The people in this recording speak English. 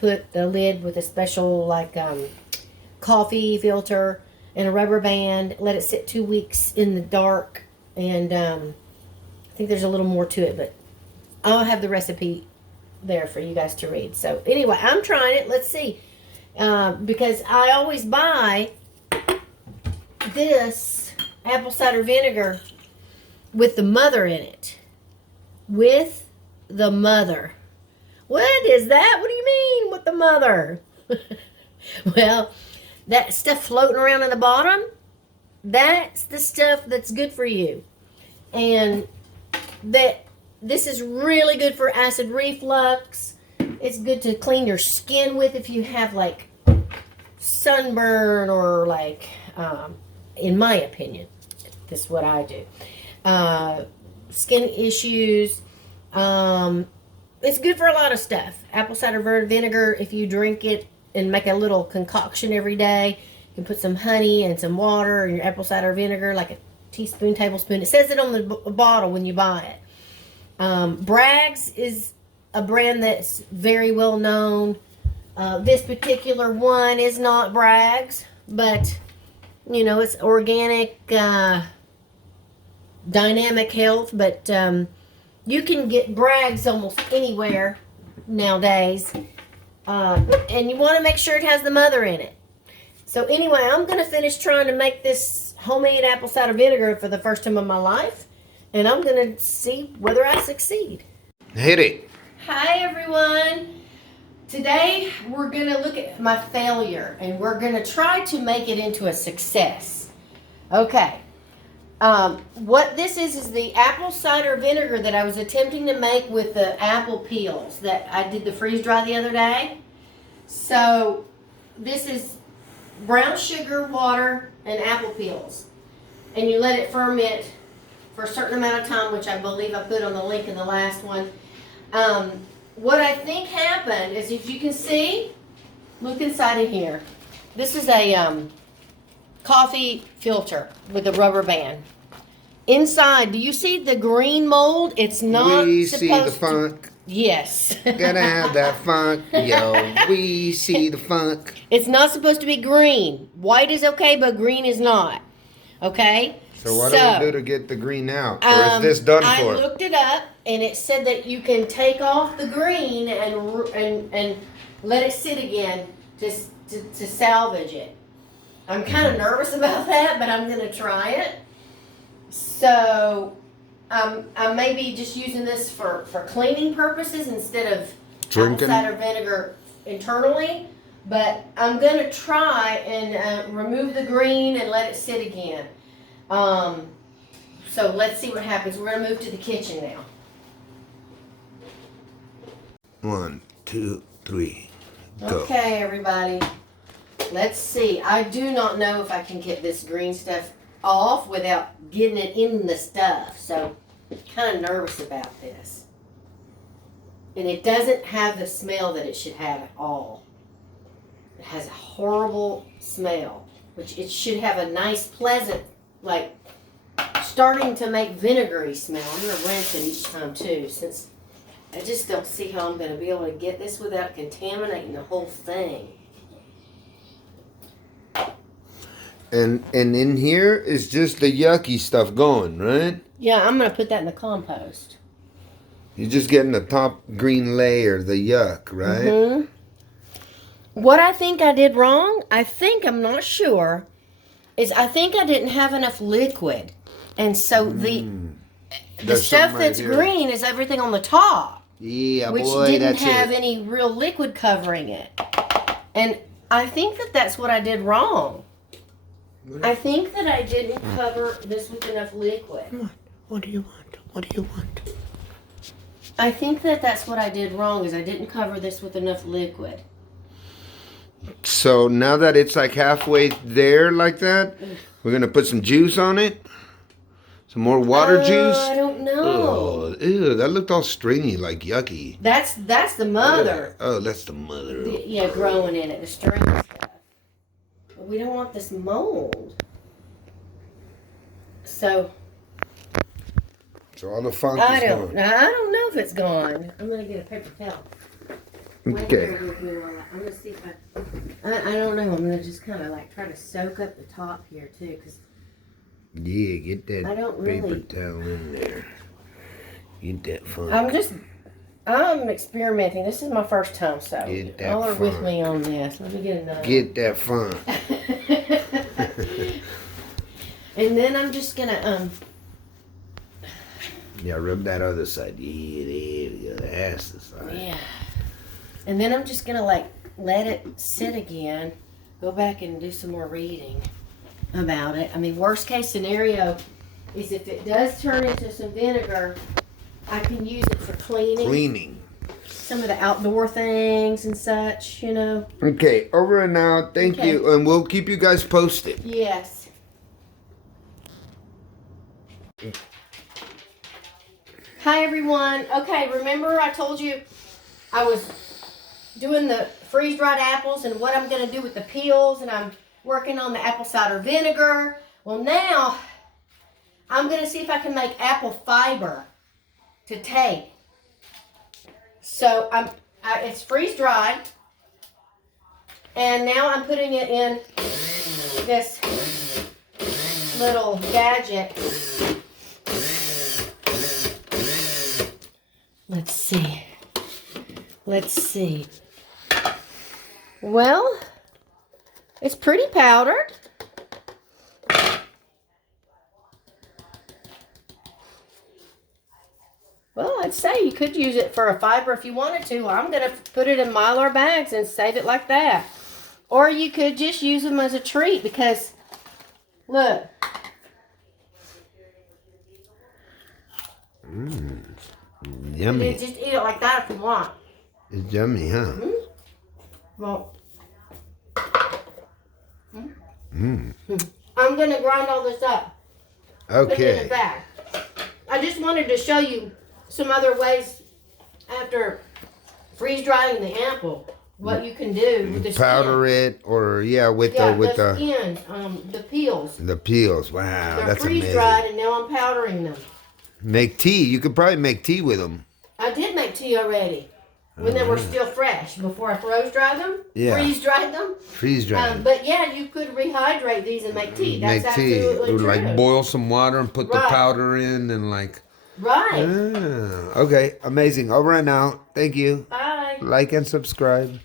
put the lid with a special like coffee filter and a rubber band. Let it sit 2 weeks in the dark, and I think there's a little more to it, but I'll have the recipe there for you guys to read. So anyway, I'm trying it. Let's see, because I always buy this apple cider vinegar with the mother in it. With the mother. What is that? What do you mean with the mother? Well, that stuff floating around in the bottom, that's the stuff that's good for you. And this is really good for acid reflux. It's good to clean your skin with if you have like sunburn or like, in my opinion, this is what I do. Skin issues. It's good for a lot of stuff. Apple cider vinegar, if you drink it and make a little concoction every day, you can put some honey and some water in your apple cider vinegar, like a teaspoon, tablespoon. It says it on the bottle when you buy it. Bragg's is a brand that's very well known. This particular one is not Bragg's, but you know, it's organic, dynamic health, but you can get Bragg's almost anywhere nowadays. And you want to make sure it has the mother in it. So anyway, I'm going to finish trying to make this homemade apple cider vinegar for the first time in my life. And I'm going to see whether I succeed. Hit it. Hi everyone. Today we're going to look at my failure. And we're going to try to make it into a success. Okay. What this is the apple cider vinegar that I was attempting to make with the apple peels that I did the freeze dry the other day. So this is brown sugar, water, and apple peels. And you let it ferment for a certain amount of time, which I believe I put on the link in the last one. What I think happened is, if you can see, look inside of here. This is a coffee filter with a rubber band. Inside, do you see the green mold? It's not We supposed see the funk. to... Yes. Gotta have that funk, yo. We see the funk. It's not supposed to be green. White is okay, but green is not. Okay? So what do we do to get the green out? Or is this done I for? looked it up, and it said that you can take off the green and let it sit again to salvage it. I'm kind of nervous about that, but I'm going to try it. So I may be just using this for cleaning purposes instead of Drinking. apple cider vinegar internally. But I'm going to try and remove the green and let it sit again. So let's see what happens. We're going to move to the kitchen now. 1, 2, 3, go. Okay, everybody. Let's see. I do not know if I can get this green stuff off without getting it in the stuff. So I'm kind of nervous about this. And it doesn't have the smell that it should have at all. It has a horrible smell, which it should have a nice, pleasant, like starting to make vinegary smell. I'm going to rinse it each time too, since I just don't see how I'm going to be able to get this without contaminating the whole thing. And in here is just the yucky stuff going, right? Yeah, I'm going to put that in the compost. You're just getting the top green layer, the yuck, right? Mm-hmm. What I think I did wrong, I'm not sure, is I think I didn't have enough liquid. And so the stuff that's right green is everything on the top. Yeah, which boy, didn't that's have it. any real liquid covering it. And I think that's what I did wrong. I think that I didn't cover this with enough liquid. What do you want? What do you want? I think that's what I did wrong, is I didn't cover this with enough liquid. So now that it's like halfway there like that, we're going to put some juice on it? Some more water juice? I don't know. Oh, ew, that looked all stringy, like yucky. That's the mother. Oh, that's the mother. Yeah, growing in it, the string stuff. But we don't want this mold. So all the funk I is don't gone. know if it's gone. I'm gonna get a paper towel. Wait Okay. here with me while I don't know. I'm gonna just kind of like try to soak up the top here too, cause yeah, get that I don't paper really. towel in there. Get that fun. I'm experimenting. This is my first time, so Get that y'all are with fun. me on this. Let me get another. Get that fun. And then I'm just gonna Yeah, rub that other side. Yeah, there we go. That's the side. yeah. And then I'm just gonna like let it sit again. Go back and do some more reading about it. I mean, worst case scenario is if it does turn into some vinegar, I can use it for cleaning. Some of the outdoor things and such, you know. Okay, over and out. Thank you. And we'll keep you guys posted. Yes. Hi, everyone. Okay, remember I told you I was doing the freeze-dried apples and what I'm going to do with the peels, and I'm working on the apple cider vinegar. Well, now I'm going to see if I can make apple fiber to tape. So it's freeze-dried, and now I'm putting it in this little gadget. Let's see. Let's see. Well, it's pretty powdered. Well, I'd say you could use it for a fiber if you wanted to. I'm going to put it in Mylar bags and save it like that. Or you could just use them as a treat because, look. Yummy. You just eat it like that if you want. It's yummy, huh? Mm-hmm. Well, I'm going to grind all this up. Put it in a Okay. bag. I just wanted to show you some other ways after freeze drying the apple, what you can do with the Powder skin. it, or with Yeah, the skins, the peels. the peels. Wow, They're that's freeze amazing. dried, and now I'm powdering them. Make tea. You could probably make tea with them. I did make tea already when they were still fresh before I froze dried them. Yeah. Freeze dried them. Freeze dry. But yeah, you could rehydrate these and make tea. That's Make tea. absolutely Or true. like boil some water and put the Right. powder in and like. Right. Ah, okay, amazing. Over and out. Thank you. Bye. Like and subscribe.